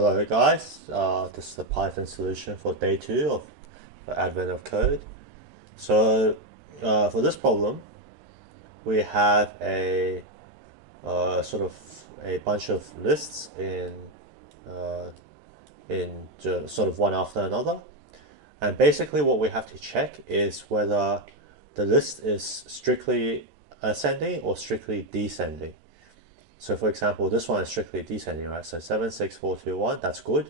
Hello guys, this is the Python solution for day 2 of the Advent of Code. So for this problem, we have a sort of a bunch of lists uh, in sort of one after another. And basically what we have to check is whether the list is strictly ascending or strictly descending. So for example, this one is strictly descending, right? So 7, 6, 4, 2, 1, that's good.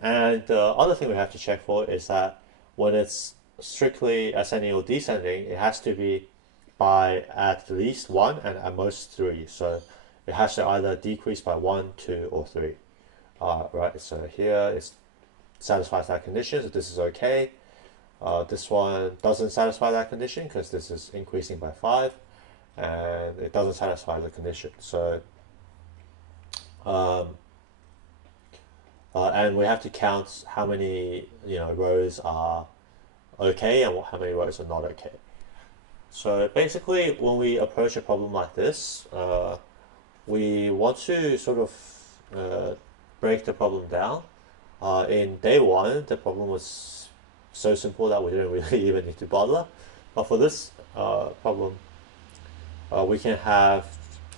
And the other thing we have to check for is that when it's strictly ascending or descending, it has to be by at least 1 and at most 3. So it has to either decrease by 1, 2, or 3. Right, so here it satisfies that condition, so this is okay. This one doesn't satisfy that condition because this is increasing by 5, and it doesn't satisfy the condition. So um, and we have to count how many rows are okay and how many rows are not okay. So basically, when we approach a problem like this, we want to sort of break the problem down. In day 1, the problem was so simple that we didn't really even need to bother. But for this problem, we can have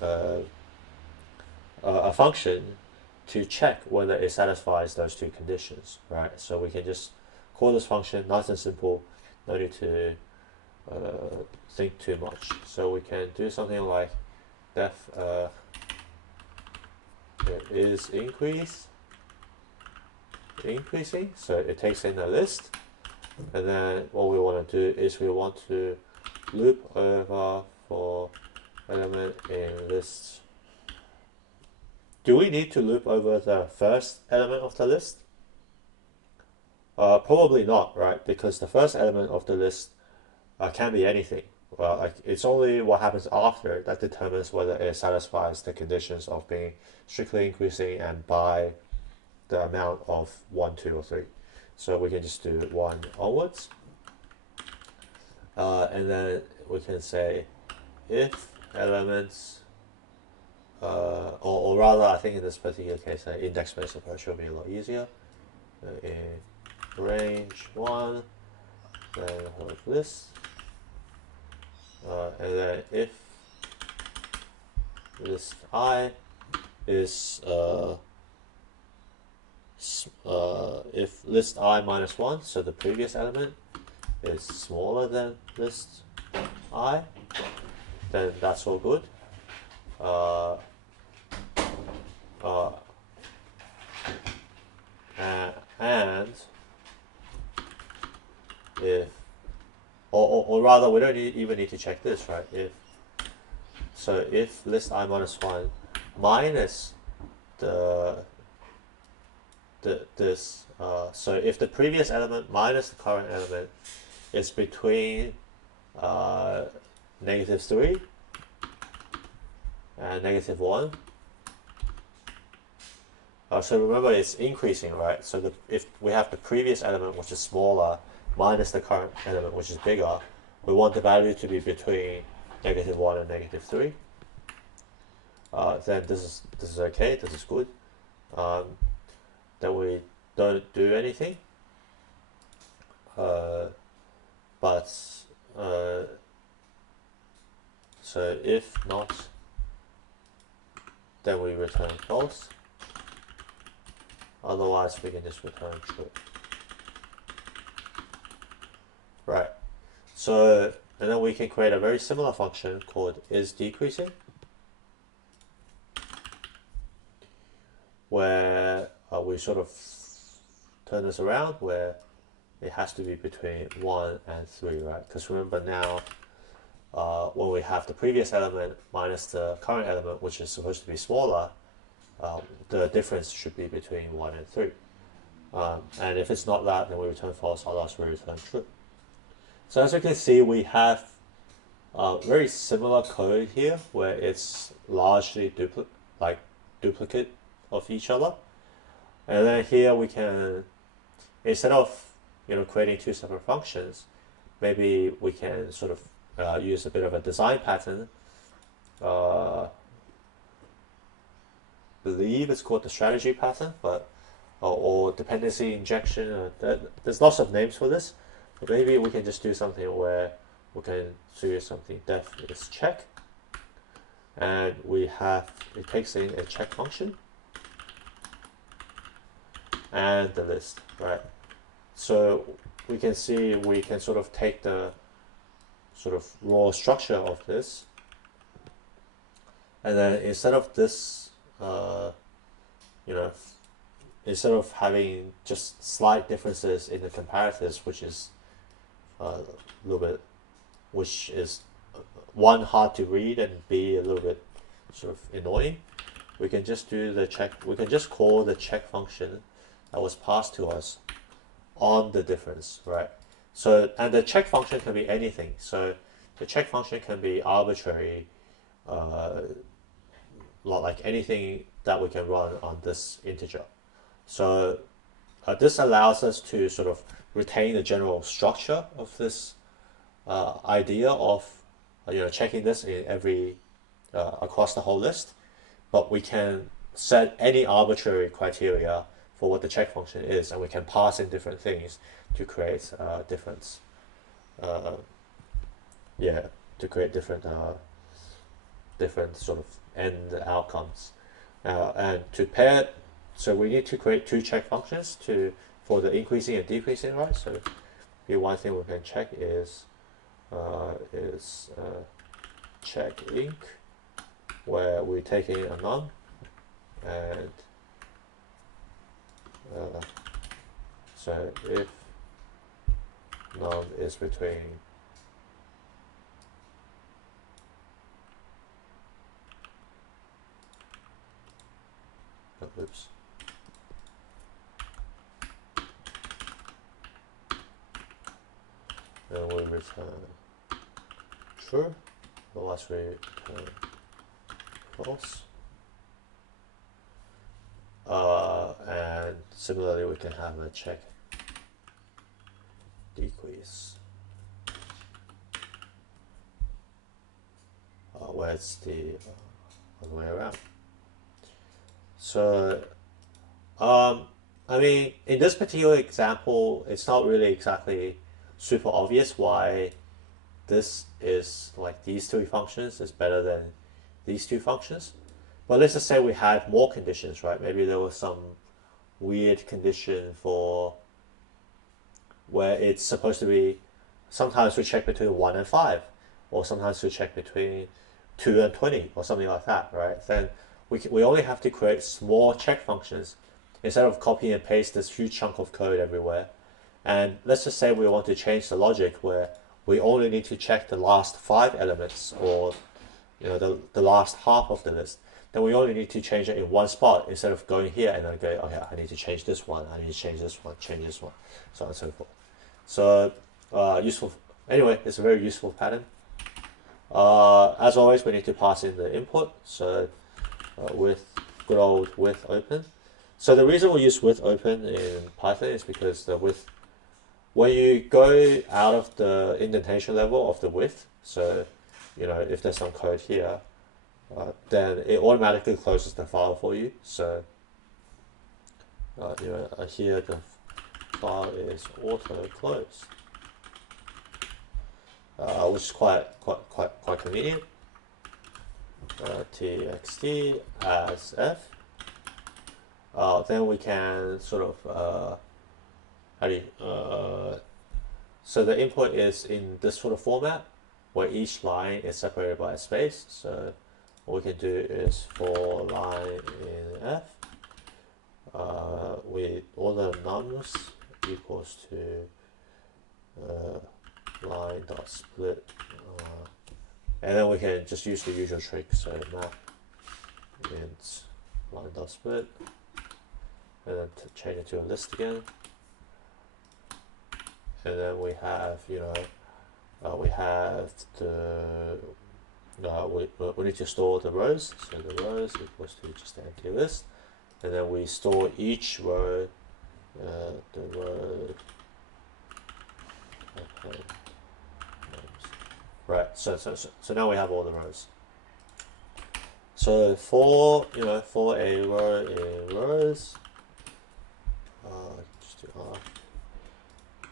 uh, a function to check whether it satisfies those two conditions, right? So we can just call this function, nice and simple, no need to think too much. So we can do something like def is increasing, so it takes in a list, and then what we want to do is we want to loop over for element in lists. Do we need to loop over the first element of the list? Probably not, right? Because the first element of the list can be anything. Well, like it's only what happens after that determines whether it satisfies the conditions of being strictly increasing and by the amount of 1, 2, or 3. So we can just do 1 onwards. And then we can say if elements, or rather, I think in this particular case, an index-based approach will be a lot easier. In range 1, then have this. And then if list I is if list I minus 1, so the previous element is smaller than list I, then that's all good. And if or rather, we don't even need to check this, right? If list I minus 1 minus this, so if the previous element minus the current element is between -3 and -1. So remember, it's increasing, right? So if we have the previous element, which is smaller, minus the current element, which is bigger, we want the value to be between -1 and -3. Then this is okay. This is good. Then we don't do anything. But so if not, then we return false. Otherwise, we can just return true. Right. So, and then we can create a very similar function called isDecreasing, where we sort of turn this around, where it has to be between 1 and 3, right? Because remember now, when we have the previous element minus the current element, which is supposed to be smaller, the difference should be between 1 and 3. And if it's not that, then we return false, otherwise we return true. So as you can see, we have very similar code here, where it's largely duplicate of each other. And then here we can, instead of creating two separate functions, maybe we can sort of use a bit of a design pattern. Believe it's called the strategy pattern, but or dependency injection. There's lots of names for this, but maybe we can just do something where we can do something def is check, and it takes in a check function and the list, right? So we can see we can sort of take the sort of raw structure of this, and then instead of this, you know, instead of having just slight differences in the comparators, which is a little bit, which is one, hard to read, and B, a little bit sort of annoying, we can just do the check. We can just call the check function that was passed to us on the difference, right? So, and the check function can be anything. So the check function can be arbitrary, like anything that we can run on this integer. So this allows us to sort of retain the general structure of this idea of checking this in every across the whole list, but we can set any arbitrary criteria for what the check function is, and we can pass in different things to create different to create different sort of end outcomes, and to pair. So we need to create two check functions for the increasing and decreasing, right? So the one thing we can check is check inc, where we take in a num, and so if num is between oops. And we return true, otherwise we return false. And similarly, we can have a check decrease, where it's the other way around. So, I mean, in this particular example, it's not really exactly super obvious why this is like these three functions is better than these two functions. But let's just say we had more conditions, right? Maybe there was some weird condition for where it's supposed to be, sometimes we check between 1 and 5, or sometimes we check between 2 and 20, or something like that, right? Then we only have to create small check functions instead of copy and paste this huge chunk of code everywhere. And let's just say we want to change the logic where we only need to check the last 5 elements, or the last half of the list. Then we only need to change it in one spot instead of going here and then going, okay, I need to change this one, I need to change this one, change this one, so on and so forth. So useful. Anyway, it's a very useful pattern. As always, we need to pass in the input. So with good old with open. So the reason we use with open in Python is because the with, when you go out of the indentation level of the with, so if there's some code here, then it automatically closes the file for you. So here the file is auto closed, which is quite convenient. Txt as f. Then we can sort of so the input is in this sort of format where each line is separated by a space. So what we can do is for line in f, with all the nums equals to line dot split, and then we can just use the usual trick. So map int line dot split, and then change it to a list again, and then we have we have the we need to store the rows. So the rows equals to just the empty list, and then we store each row, the row. Okay. Right. So now we have all the rows. So for a row in rows,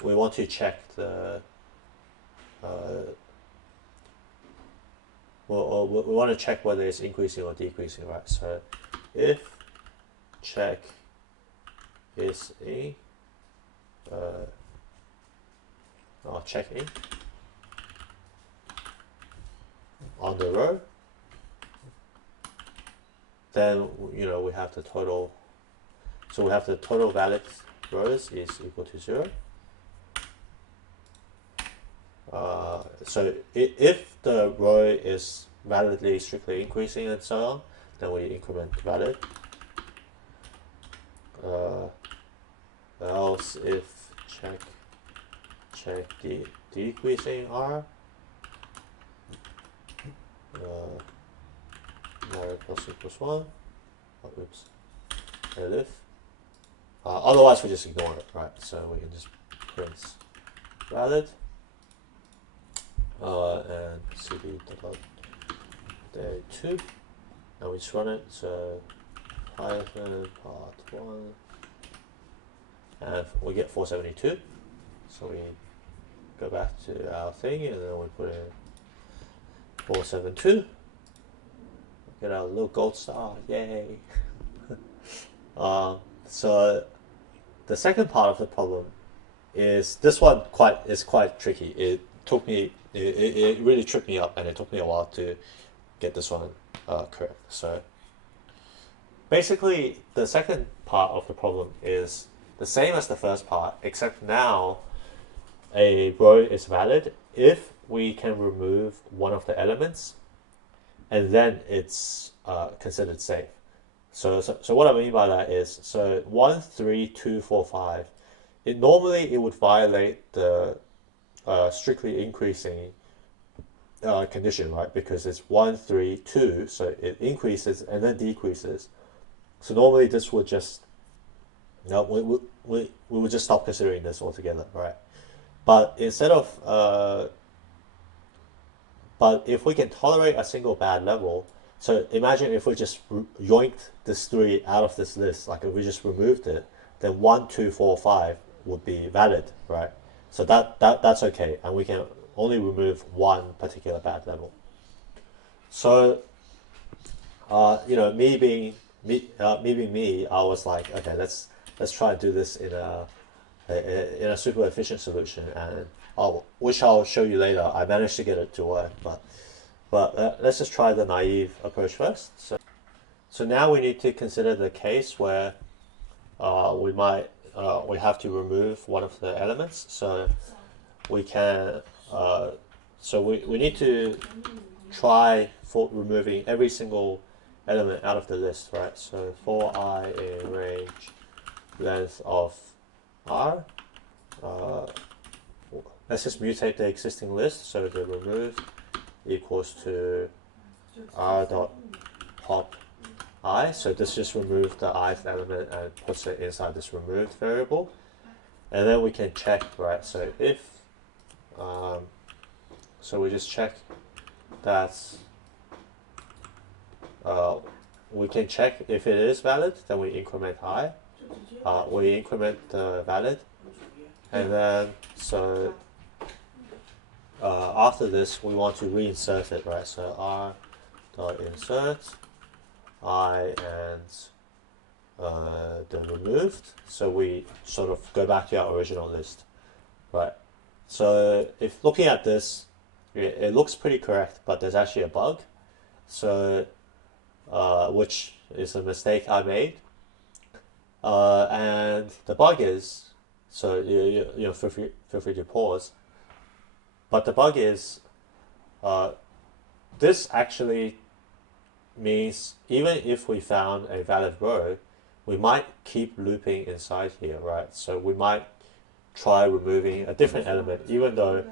we want to check the we want to check whether it's increasing or decreasing, right? So if check is checking on the row, then we have the total. So we have the total valid rows is equal to 0. So if the row is validly strictly increasing and so on, then we increment valid. Else if check decreasing R, valid plus equals 1. Oops. Elif. Otherwise we just ignore it, right? So we can just print valid. And cd day 2. Now we just run it. So Python part 1, and we get 472. So we go back to our thing, and then we put in 472. Get our little gold star, yay! So the second part of the problem is this one is quite tricky. It really tripped me up, and it took me a while to get this one correct. So basically, the second part of the problem is the same as the first part, except now a row is valid if we can remove one of the elements, and then it's considered safe. So what I mean by that is, so 1, 3, 2, 4, 5, normally it would violate the strictly increasing condition, right? Because it's 1, 3, 2, so it increases and then decreases. So normally this would just, we would just stop considering this altogether, right? But instead of, but if we can tolerate a single bad level, so imagine if we just yoinked this 3 out of this list, like if we just removed it, then 1, 2, 4, 5 would be valid, right? So that's okay, and we can only remove one particular bad level. So, me being me, I was like, okay, let's try and do this in a super efficient solution, and which I'll show you later. I managed to get it to work, but let's just try the naive approach first. So now we need to consider the case where we have to remove one of the elements. So we can we need to try for removing every single element out of the list, right? So for I in range length of R, let's just mutate the existing list. So the remove equals to R dot pop I. So this just removes the ith element and puts it inside this removed variable, and then we can check, right? So if so we just check that we can check if it is valid, then we increment I. We increment the valid, and then so after this we want to reinsert it, right? So R dot insert I and the removed. So we sort of go back to our original list, right? So if looking at this, it looks pretty correct, but there's actually a bug. So which is a mistake I made, and the bug is, so feel free to pause. But the bug is, this actually means even if we found a valid row, we might keep looping inside here, right? So we might try removing a different element, even though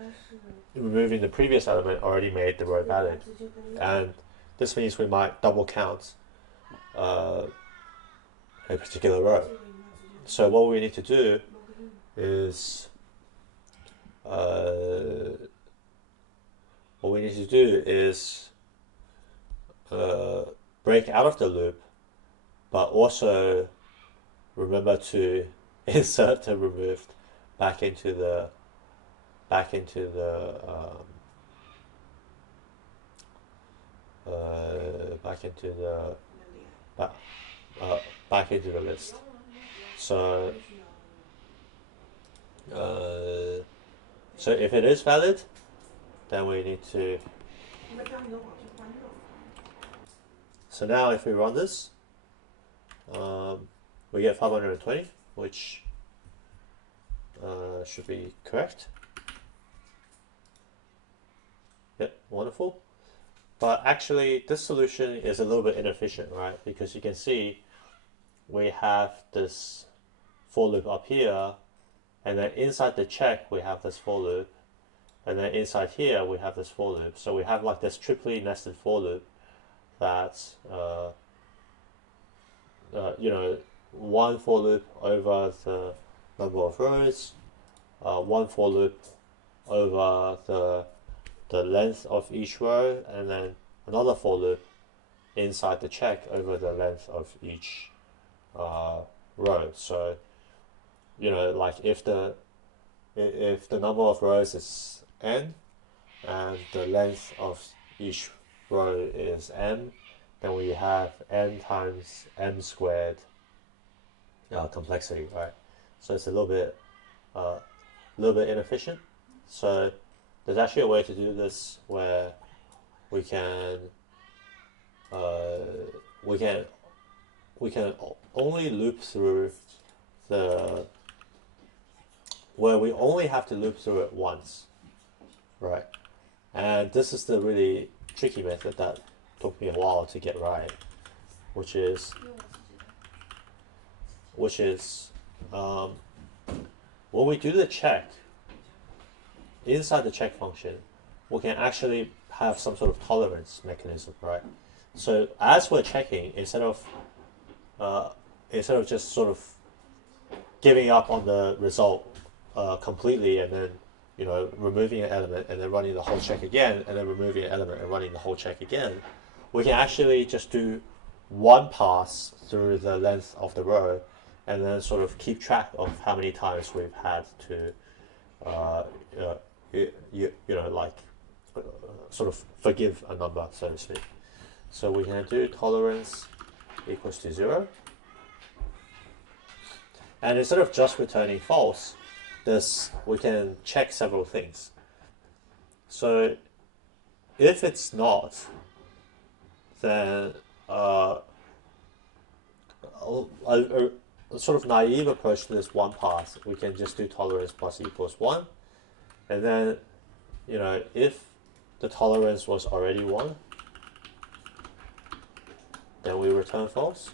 removing the previous element already made the row valid. And this means we might double count a particular row. So what we need to do is break out of the loop, but also remember to insert and removed back into the back into the back into the back, back into the list. So so if it is valid, then we need to. So now if we run this, we get 520, which should be correct. Yep, wonderful. But actually, this solution is a little bit inefficient, right? Because you can see we have this for loop up here, and then inside the check we have this for loop, and then inside here we have this for loop. So we have like this triply nested for loop that's you know, one for loop over the number of rows, one for loop over the length of each row, and then another for loop inside the check over the length of each row. So you know, like if the number of rows is n and the length of each row is m, then we have n times m squared complexity, right? So it's a little bit inefficient. So there's actually a way to do this where we can we can only loop through the where we only have to loop through it once, right? And this is the really tricky method that took me a while to get right, which is when we do the check inside the check function, we can actually have some sort of tolerance mechanism, right? So as we're checking, instead of just sort of giving up on the result completely and then removing an element and then running the whole check again and then removing an element and running the whole check again, we can actually just do one pass through the length of the row and then sort of keep track of how many times we've had to sort of forgive a number, so to speak. So we can do tolerance equals to 0. And instead of just returning false, we can check several things. So if it's not, then a sort of naive approach to this one pass, we can just do tolerance plus equals 1. And then, if the tolerance was already 1, then we return false.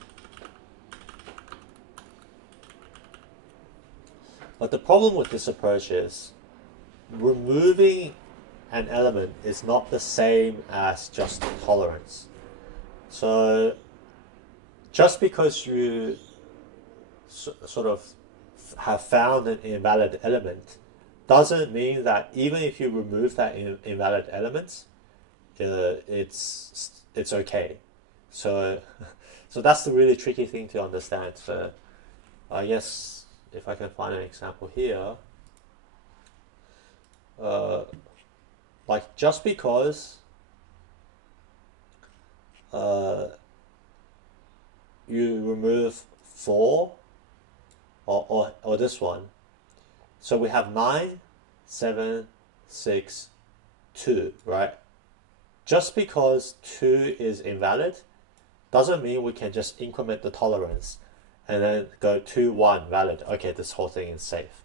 But the problem with this approach is removing an element is not the same as just tolerance. So just because you sort of have found an invalid element doesn't mean that even if you remove that invalid element, it's okay. So that's the really tricky thing to understand. So I guess if I can find an example here, like just because you remove 4 or this one, so we have 9, 7, 6, 2, right? Just because 2 is invalid doesn't mean we can just increment the tolerance and then go 2, 1, valid. Okay, this whole thing is safe.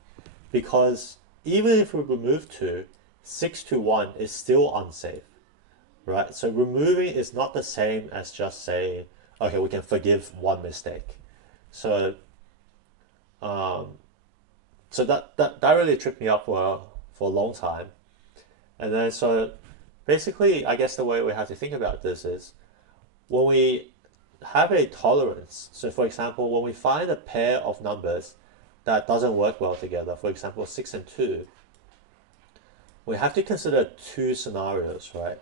Because even if we remove 2, 6 to 1 is still unsafe, right? So removing is not the same as just saying, okay, we can forgive one mistake. So so that really tripped me up for a long time. And then so basically, I guess the way we have to think about this is when we have a tolerance. So for example, when we find a pair of numbers that doesn't work well together, for example, 6 and 2, we have to consider 2 scenarios, right?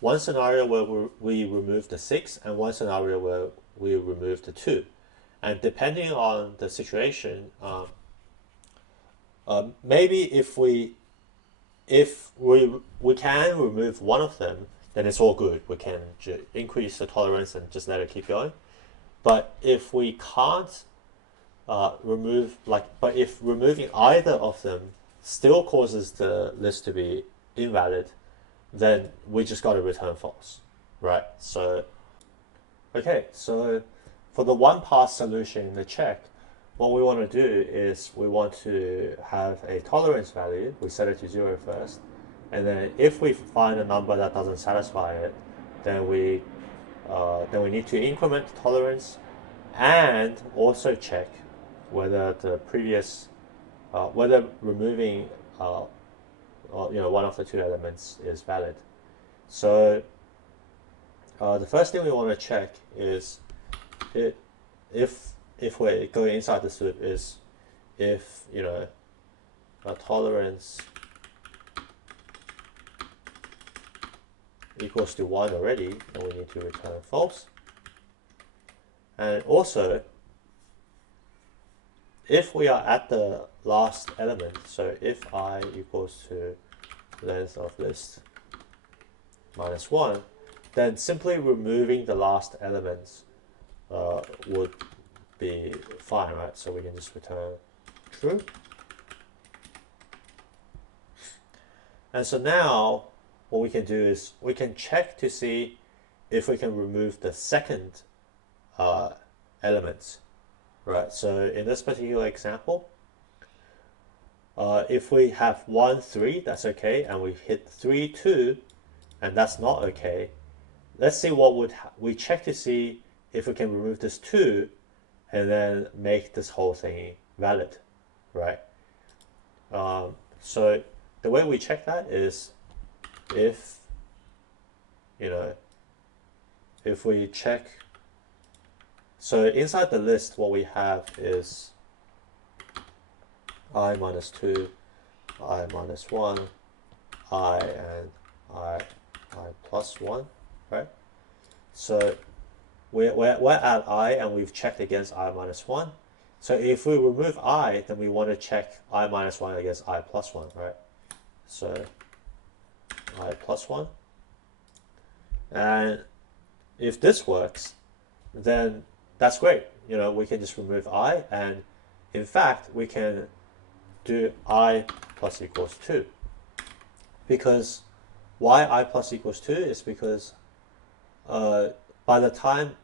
One scenario where we remove the 6 and one scenario where we remove the 2. And depending on the situation, Maybe if we can remove one of them, then it's all good. We can increase the tolerance and just let it keep going. But if we can't but if removing either of them still causes the list to be invalid, then we just got to return false, right? So, okay, so for the one pass solution in the check, what we want to do is we want to have a tolerance value. We set it to 0 first, and then if we find a number that doesn't satisfy it, then we need to increment the tolerance and also check whether the previous whether removing one of the two elements is valid. So the first thing we want to check is it, if we're going inside this loop is if a tolerance equals to 1 already, then we need to return false. And also, if we are at the last element, so if I equals to length of list minus 1, then simply removing the last elements would be fine, right? So we can just return true. And so now what we can do is we can check to see if we can remove the second element, right? So in this particular example, if we have 1, 3, that's okay, and we hit 3, 2, and that's not okay, let's see what would we check to see if we can remove this 2 and then make this whole thing valid, right? So the way we check that is if if we check, so inside the list what we have is I minus 2, I minus 1, I and I plus 1, right? So we're at I and we've checked against I minus 1. So if we remove I, then we want to check I minus 1 against I plus 1, right? So I plus 1. And if this works, then that's great. We can just remove I, and in fact, we can do I plus equals 2. Because why I plus equals 2 is because by the time,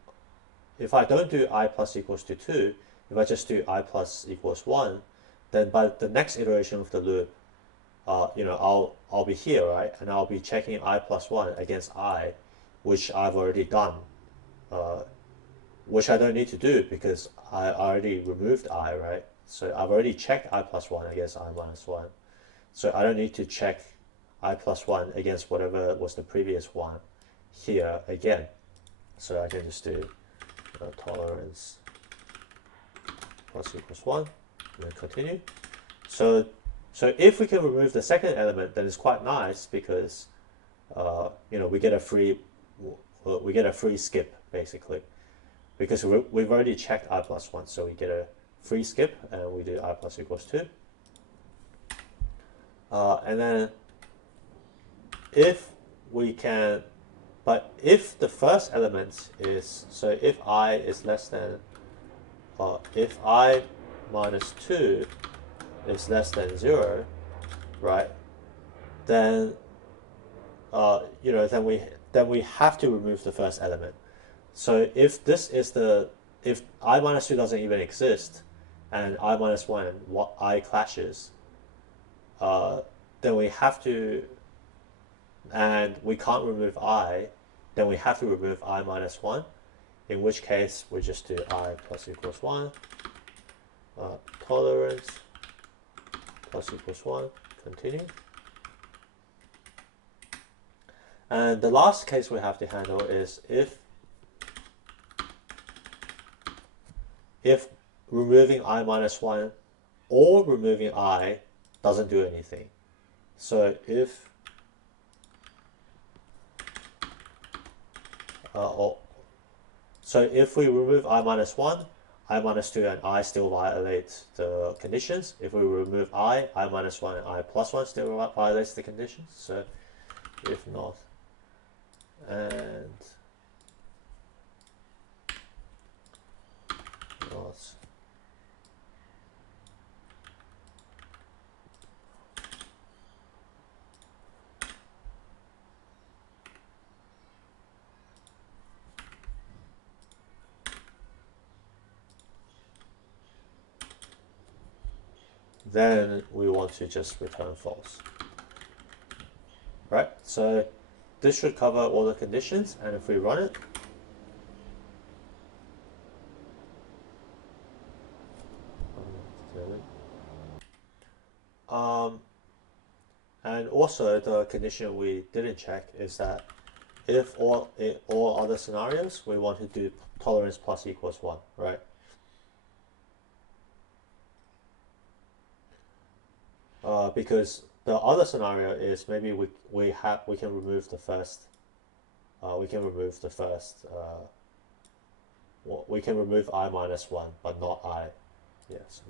if I don't do I plus equals to 2, if I just do I plus equals 1, then by the next iteration of the loop, I'll be here, right? And I'll be checking I plus 1 against I, which I've already done, which I don't need to do because I already removed I, right? So I've already checked I plus 1 against I minus 1. So I don't need to check I plus 1 against whatever was the previous one here again. So I can just do tolerance plus equals 1 and then continue. So if we can remove the second element, then it's quite nice because we get a free skip basically, because we've already checked I plus 1, so we get a free skip and we do I plus equals 2. And then if we can, but if the first element is, so if I is less than, if I minus 2 is less than 0, right, then then we have to remove the first element. So if if I minus 2 doesn't even exist and I minus 1 and I clashes, then we have to, and we can't remove I, then we have to remove I minus 1, in which case we just do I plus equals 1, tolerance plus equals 1, continue. And the last case we have to handle is if removing I minus 1 or removing I doesn't do anything. So if so if we remove I minus 1, I minus 2 and I still violate the conditions. If we remove I minus 1 and I plus 1 still violates the conditions. So if not, and not, then we want to just return false. Right, so this should cover all the conditions, and if we run it, and also the condition we didn't check is that if all other scenarios, we want to do tolerance plus equals 1, right? Because the other scenario is maybe we can remove the first we can remove the first we can remove I minus 1 but not I. Yeah, so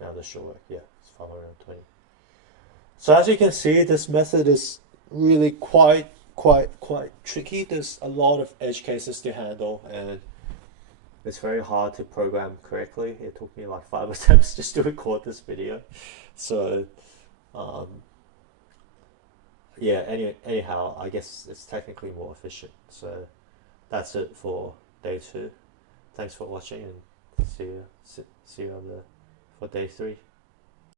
now this should work. Yeah, it's 520. So as you can see, this method is really quite tricky. There's a lot of edge cases to handle, and it's very hard to program correctly. It took me like 5 attempts just to record this video. So yeah, anyhow, I guess it's technically more efficient. So that's it for day 2. Thanks for watching, and see you on for day 3.